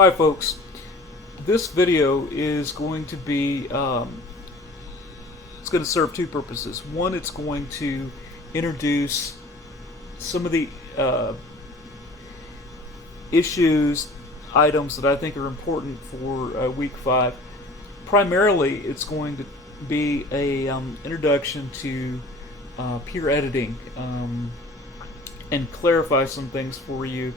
Hi folks, this video is going to be, it's going to serve two purposes. One, it's going to introduce some of the issues, items that I think are important for week 5. Primarily, it's going to be a introduction to peer editing and clarify some things for you.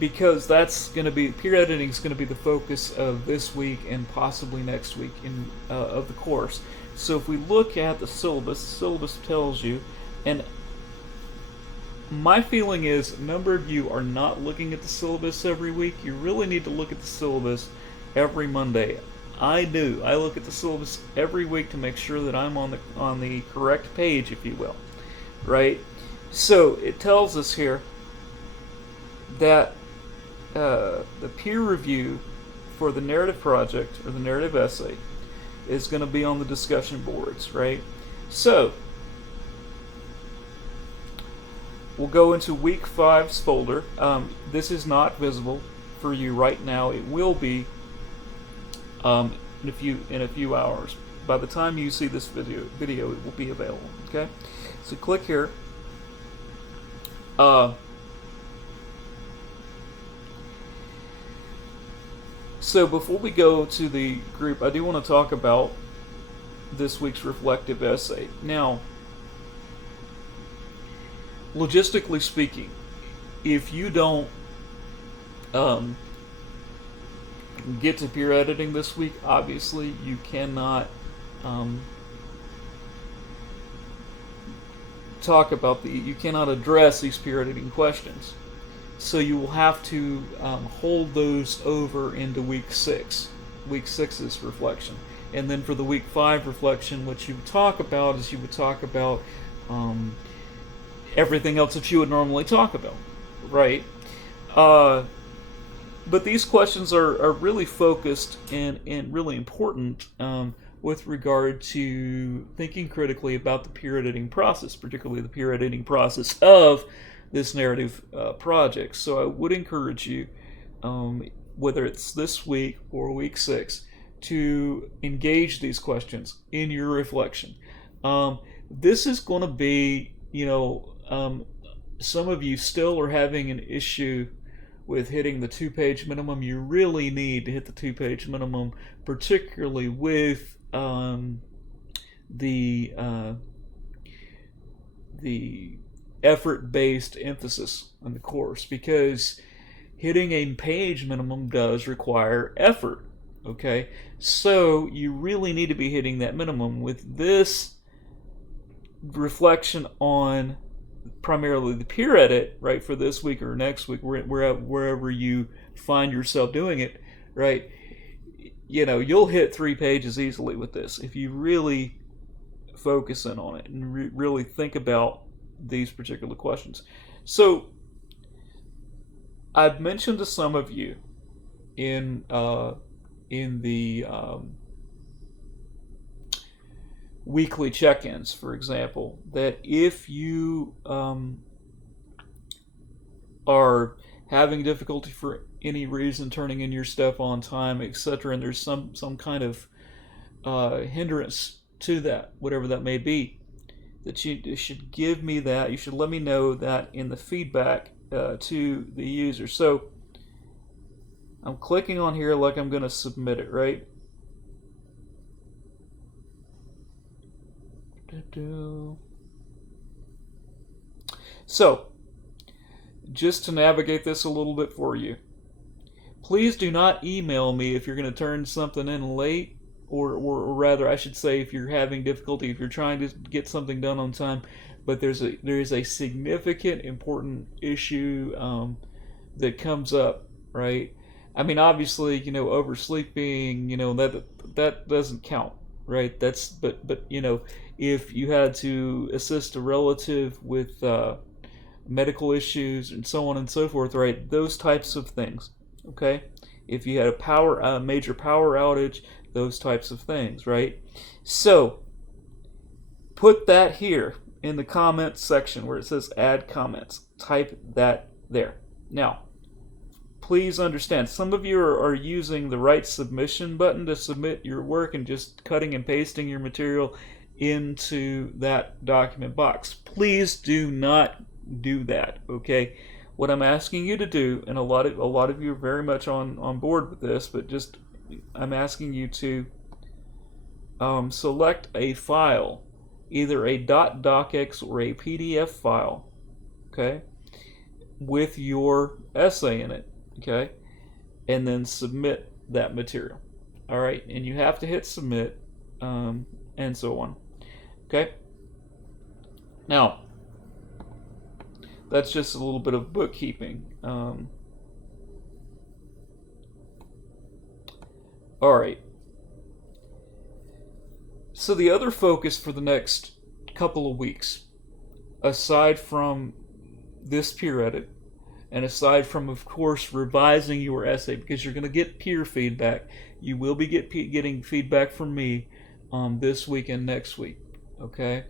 Because that's going to be peer editing is going to be the focus of this week and possibly next week in of the course. So if we look at the syllabus tells you, and my feeling is a number of you are not looking at the syllabus every week. You really need to look at the syllabus every Monday. I do. I look at the syllabus every week to make sure that I'm on the correct page, if you will, right? So it tells us here that the peer review for the narrative project or the narrative essay is going to be on the discussion boards, right? So we'll go into week 5's folder. This is not visible for you right now. It will be in a few hours. By the time you see this video it will be available. Okay, so click here. So before we go to the group, I do want to talk about this week's reflective essay. Now, logistically speaking, if you don't get to peer editing this week, obviously you cannot you cannot address these peer editing questions. So you will have to hold those over into week 6, week 6's reflection. And then for the week 5 reflection, what you would talk about is everything else that you would normally talk about, right? But these questions are really focused and really important with regard to thinking critically about the peer editing process, particularly the peer editing process of this narrative project. So I would encourage you, whether it's this week or week 6, to engage these questions in your reflection. This is going to be, some of you still are having an issue with hitting the 2-page minimum. You really need to hit the 2-page minimum, particularly with the effort-based emphasis on the course, because hitting a page minimum does require effort. Okay, so you really need to be hitting that minimum. With this reflection on primarily the peer edit, right, for this week or next week, wherever you find yourself doing it, right, you'll hit 3 pages easily with this if you really focus in on it and really think about these particular questions. So I've mentioned to some of you in the weekly check-ins, for example, that if you are having difficulty for any reason turning in your stuff on time, etc., and there's some kind of hindrance to that, whatever that may be, that you should give me that. You should let me know that in the feedback to the user. So I'm clicking on here like I'm going to submit it, right? So, just to navigate this a little bit for you, please do not email me if you're going to turn something in late, or rather, I should say, if you're having difficulty, if you're trying to get something done on time, but there is a significant, important issue that comes up, right? I mean, obviously, oversleeping, that doesn't count, right? But if you had to assist a relative with medical issues and so on and so forth, right? Those types of things, okay? If you had a major power outage, those types of things, right? So put that here in the comments section where it says add comments. Type that there. Now, please understand, some of you are using the right submission button to submit your work and just cutting and pasting your material into that document box. Please do not do that, okay? What I'm asking you to do, and a lot of you are very much on board with this, but just I'm asking you to select a file, either a .docx or a PDF file, okay, with your essay in it, okay, and then submit that material. All right, and you have to hit submit, and so on. Okay. Now, that's just a little bit of bookkeeping. All right. So the other focus for the next couple of weeks, aside from this peer edit, and aside from, of course, revising your essay, because you're going to get peer feedback, you will be getting feedback from me this week and next week, okay,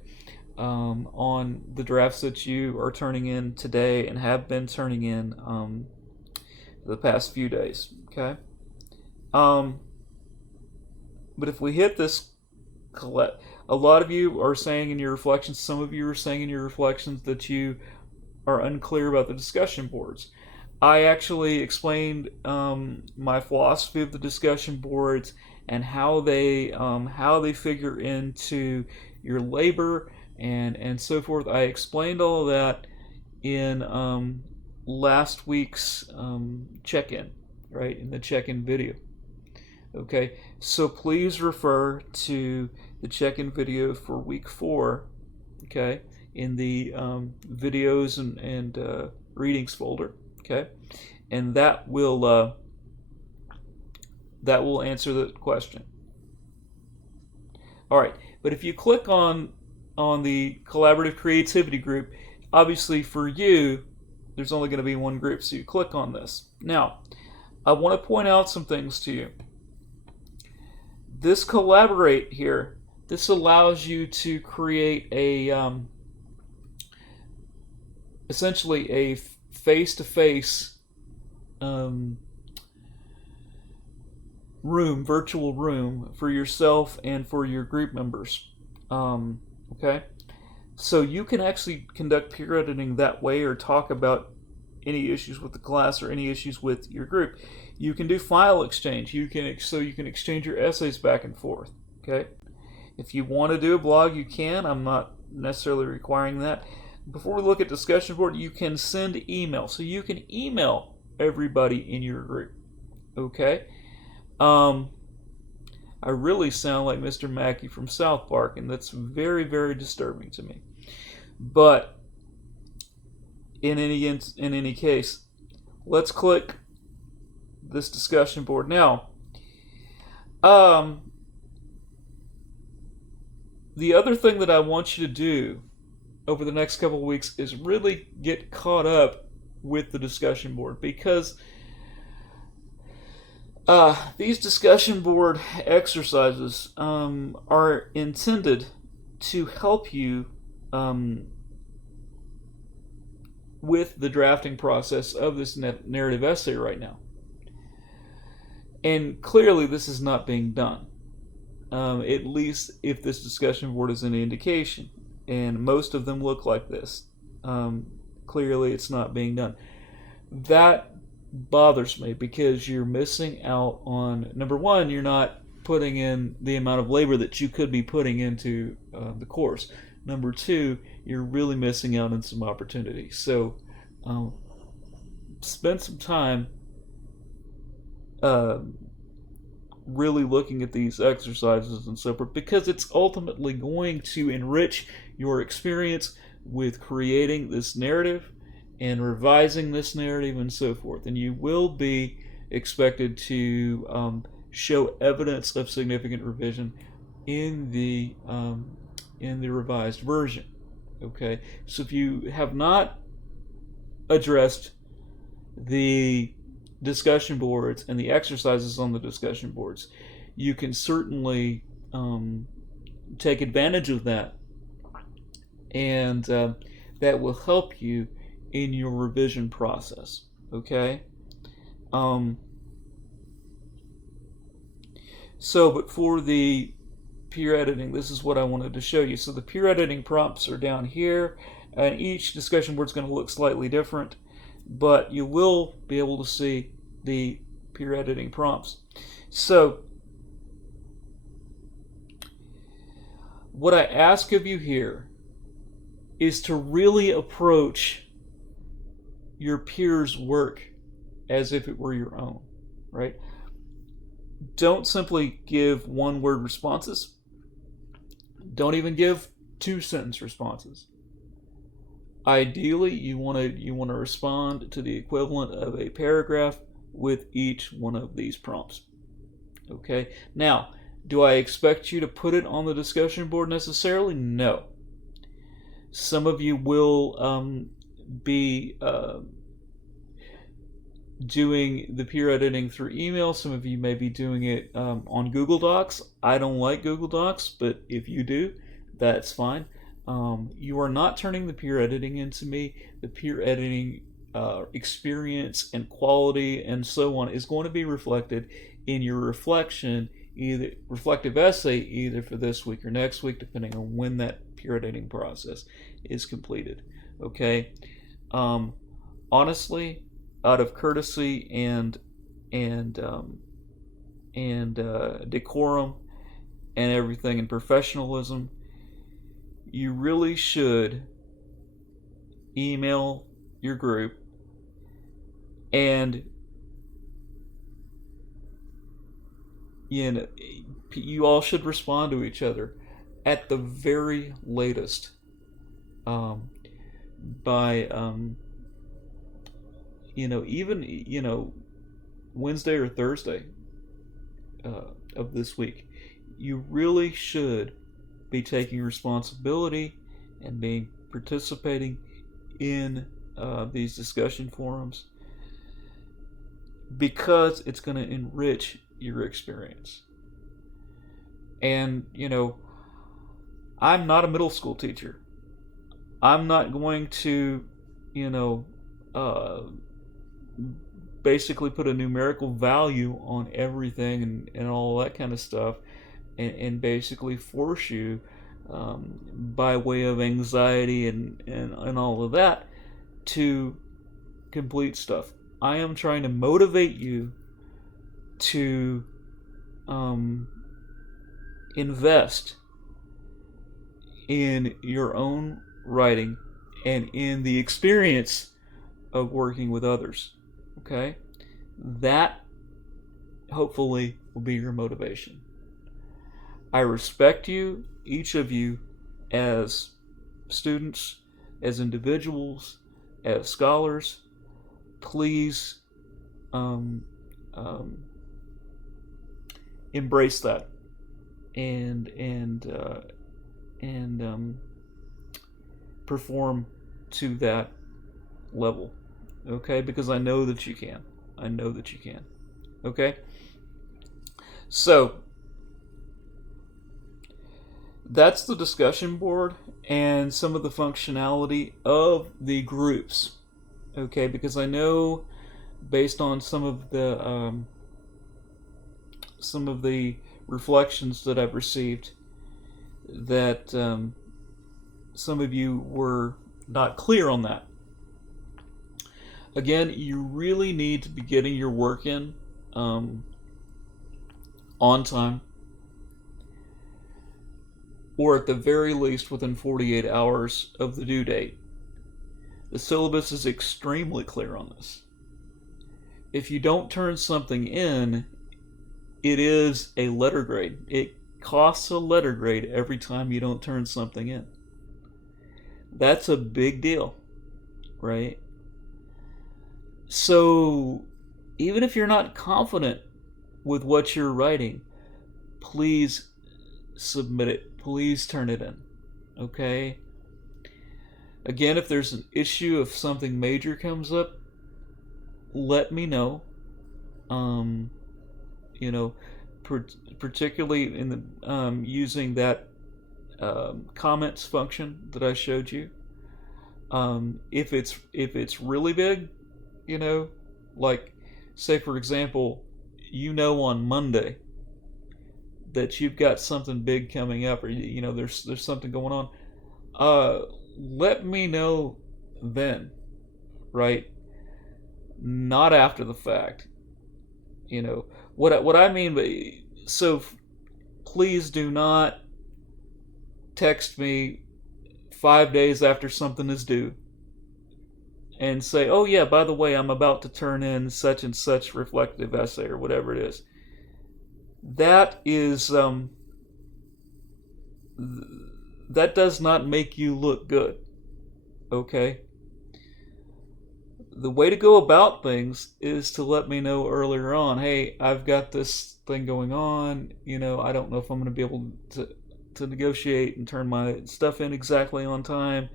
on the drafts that you are turning in today and have been turning in the past few days, okay? But if we hit this, a lot of you are saying in your reflections, some of you are saying in your reflections that you are unclear about the discussion boards. I actually explained my philosophy of the discussion boards and how they figure into your labor and so forth. I explained all of that in last week's check-in, right, in the check-in video. Okay, so please refer to the check-in video for week 4, okay, in the videos and readings folder, okay, and that will answer the question. All right, but if you click on the collaborative creativity group, obviously for you, there's only going to be one group, so you click on this. Now, I want to point out some things to you. This collaborate here, this allows you to create a essentially a face-to-face virtual room for yourself and for your group members. Okay, so you can actually conduct peer editing that way, or talk about any issues with the class or any issues with your group. You can do file exchange. You can exchange your essays back and forth. Okay, if you want to do a blog, you can. I'm not necessarily requiring that. Before we look at discussion board, you can send email. So you can email everybody in your group. Okay. I really sound like Mr. Mackey from South Park, and that's very, very disturbing to me. But in any case, let's click this discussion board now. The other thing that I want you to do over the next couple of weeks is really get caught up with the discussion board, because these discussion board exercises are intended to help you with the drafting process of this narrative essay right now. And clearly this is not being done, at least if this discussion board is any indication. And most of them look like this. Clearly it's not being done. That bothers me, because you're missing out on, number one, you're not putting in the amount of labor that you could be putting into the course. Number two, you're really missing out on some opportunities. So spend some time really looking at these exercises and so forth, because it's ultimately going to enrich your experience with creating this narrative and revising this narrative and so forth. And you will be expected to show evidence of significant revision in the revised version. Okay, so if you have not addressed the discussion boards and the exercises on the discussion boards, you can certainly take advantage of that, and that will help you in your revision process. Okay, Um, but for the peer editing, this is what I wanted to show you. So the peer editing prompts are down here, and each discussion board is going to look slightly different, but you will be able to see the peer editing prompts. So what I ask of you here is to really approach your peers' work as if it were your own, right? Don't simply give one-word responses. Don't even give two-sentence responses. Ideally, you want to respond to the equivalent of a paragraph with each one of these prompts. Okay? Now, do I expect you to put it on the discussion board necessarily? No. Some of you will be doing the peer editing through email. Some of you may be doing it on Google Docs. I don't like Google Docs, but if you do, that's fine. You are not turning the peer editing into me. The peer editing experience and quality and so on is going to be reflected in your reflective essay, either for this week or next week, depending on when that peer editing process is completed. Okay. Honestly, out of courtesy and decorum and everything, and professionalism, you really should email your group and you all should respond to each other at the very latest by even Wednesday or Thursday of this week. You really should be taking responsibility and participating in these discussion forums, because it's going to enrich your experience. And I'm not a middle school teacher. I'm not going to basically put a numerical value on everything and all that kind of stuff, and basically force you by way of anxiety and all of that to complete stuff. I am trying to motivate you to invest in your own writing and in the experience of working with others. Okay? That hopefully will be your motivation. I respect you, each of you, as students, as individuals, as scholars. Please embrace that and perform to that level. Okay? Because I know that you can. I know that you can. Okay? So, that's the discussion board and some of the functionality of the groups. Okay? Because I know, based on some of the reflections that I've received, that some of you were not clear on that. Again, you really need to be getting your work in on time, or at the very least within 48 hours of the due date. The syllabus is extremely clear on this. If you don't turn something in, it is a letter grade. It costs a letter grade every time you don't turn something in. That's a big deal, right? So, even if you're not confident with what you're writing, please submit it. Please turn it in. Okay? Again, if there's an issue, if something major comes up, let me know. Particularly in the using that comments function that I showed you. If it's really big, like say for example, on Monday that you've got something big coming up, or there's something going on, let me know then, right? Not after the fact. What I mean by, so please do not text me 5 days after something is due and say, oh yeah, by the way, I'm about to turn in such and such reflective essay or whatever it is. That is that does not make you look good. Okay? The way to go about things is to let me know earlier on, hey, I've got this thing going on, I don't know if I'm going to be able to negotiate and turn my stuff in exactly on time.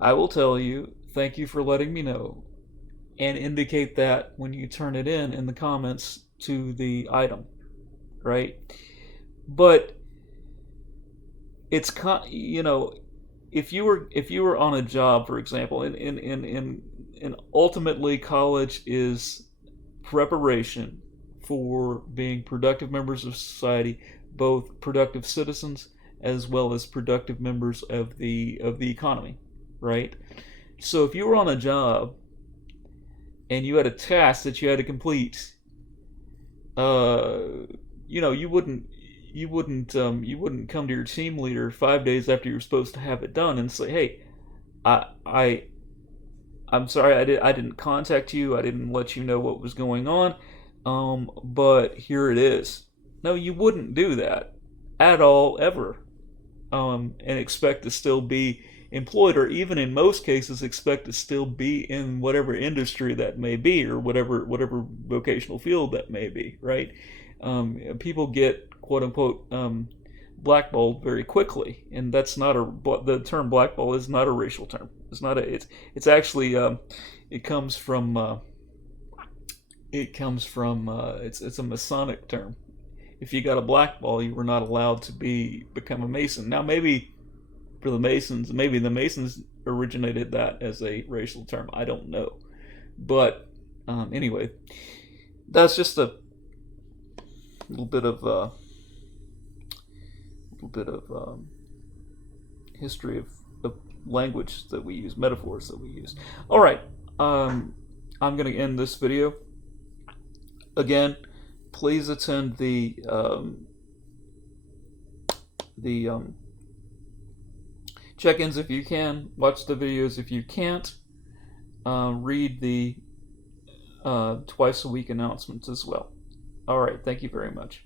I will tell you, thank you for letting me know, and indicate that when you turn it in the comments to the item, right? But it's if you were on a job, for example, and ultimately college is preparation for being productive members of society, both productive citizens as well as productive members of the economy, right? So if you were on a job and you had a task that you had to complete, you wouldn't come to your team leader 5 days after you're supposed to have it done and say, hey, I I'm sorry I didn't contact you, I didn't let you know what was going on, but here it is. No, you wouldn't do that at all, ever, and expect to still be employed, or even in most cases expect to still be in whatever industry that may be, or whatever vocational field that may be, right? People get quote unquote blackballed very quickly, and that's not the term blackball is not a racial term. It's actually it comes from it's a Masonic term. If you got a blackball, you were not allowed to become a Mason. Now maybe for the Masons originated that as a racial term. I don't know, but anyway, that's just a little bit of history of language that we use, metaphors that we use. All right, I'm going to end this video. Again, please attend the check-ins if you can. Watch the videos if you can't. Read the twice a week announcements as well. All right, thank you very much.